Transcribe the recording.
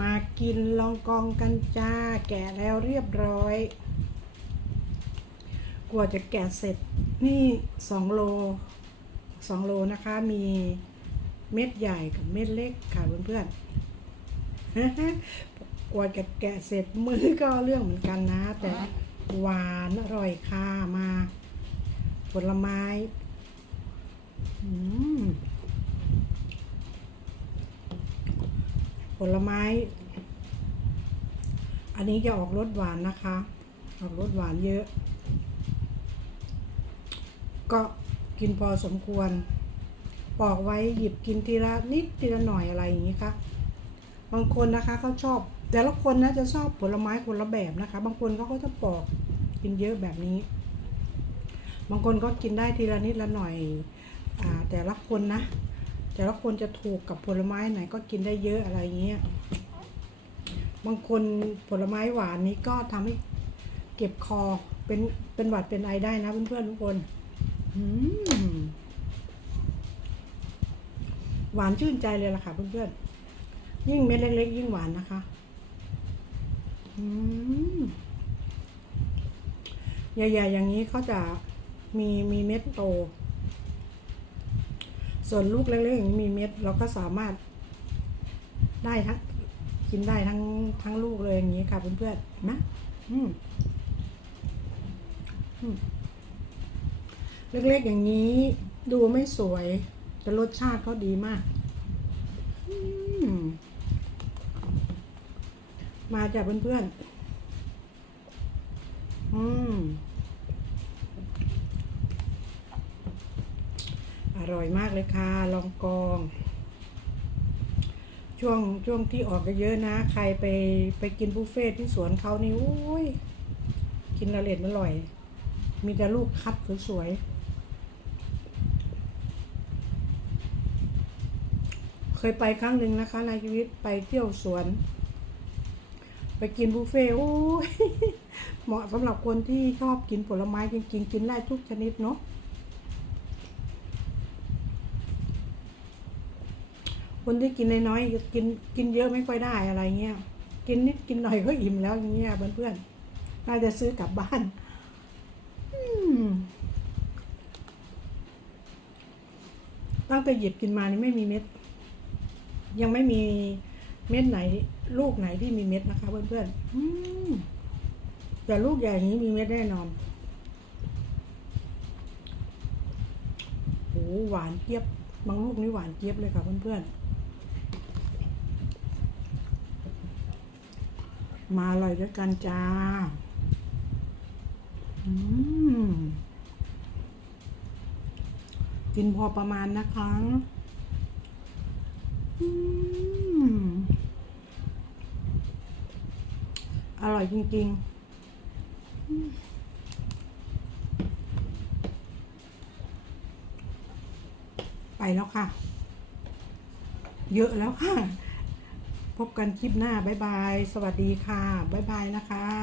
มากินลองกองกันจ้า แกะแล้วเรียบร้อย กว่าจะแกะเสร็จนี่สองโลสองโลนะคะ มีเม็ดใหญ่กับเม็ดเล็กค่ะเพื่อนๆกว่าจะแกะเสร็จมือก็เรื่องเหมือนกันนะ แต่หวานอร่อยค่ะมา ผลไม้อืม ผลไม้ อันนี้จะออกรสหวานนะคะ ออกรสหวานเยอะ ก็กินพอสมควร ปอกไว้หยิบกินทีละนิดทีละหน่อยอะไรอย่างนี้ค่ะบางคนนะคะเขาชอบ แต่ละคนนะจะชอบผลไม้คนละแบบนะคะ บางคนเขาก็จะปอกกินเยอะแบบนี้ บางคนก็กินได้ทีละนิดละหน่อยอแต่ละคนนะ แต่ละคนจะถูกกับผลไม้ไหนก็กินได้เยอะอะไรเงี้ย บางคนผลไม้หวานนี้ก็ทำให้เก็บคอเป็นเป็นหวัดเป็นไอได้นะเพื่อนๆทุกคนหวานชื่นใจเลยล่ะค่ะเพื่อนๆ ยิ่งเม็ดเล็กๆ ยิ่งหวานนะคะใหญ่ๆอย่างนี้เขาจะมีมีเม็ดโต ส่วนลูกเล็กๆอย่างนี้มีเม็ดเราก็สามารถได้ทั้งกินได้ทั้งทั้งลูกเลยอย่างนี้ค่ะเพื่อนๆนะอืมอืมเล็กๆอย่างนี้ดูไม่สวย แต่รสชาติเขาดีมากอืมมาจากเพื่อนๆอืม อร่อยมากเลยค่ะลองกอง ช่วงช่วงที่ออกเยอะนะ ใครไปไปกินบุฟเฟ่ที่สวนเขานี่โอ้ยกินละเอียดอร่อย มีแต่ลูกคัดสวยๆเคยไปครั้งหนึ่งนะคะในชีวิตไปเที่ยวสวน ไปกินบุฟเฟ่โอ้ยเหมาะสำหรับคนที่ชอบกินผลไม้จริงๆ กินได้ทุกชนิดเนาะ คนที่กินน้อยๆกินกินเยอะไม่ค่อยได้อะไรเงี้ย กินนิดกินหน่อยก็อิ่มแล้วอย่างเงี้ยเพื่อนๆน่าจะซื้อกลับบ้านตั้งแต่หยิบกินมานี่ไม่มีเม็ด ยังไม่มีเม็ดไหน ลูกไหนที่มีเม็ดนะคะ เพื่อนๆแต่ลูกใหญ่นี้มีเม็ดแน่นอนโอ้หวานเจี๊ยบบางลูกนี่หวานเจี๊ยบเลยค่ะเพื่อนๆ มาอร่อยด้วยกันจ้าอืมกินพอประมาณนะคะอืมอร่อยจริงๆไปแล้วค่ะ เยอะแล้วค่ะ พบกันคลิปหน้า บ๊ายบาย สวัสดีค่ะ บ๊ายบายนะคะ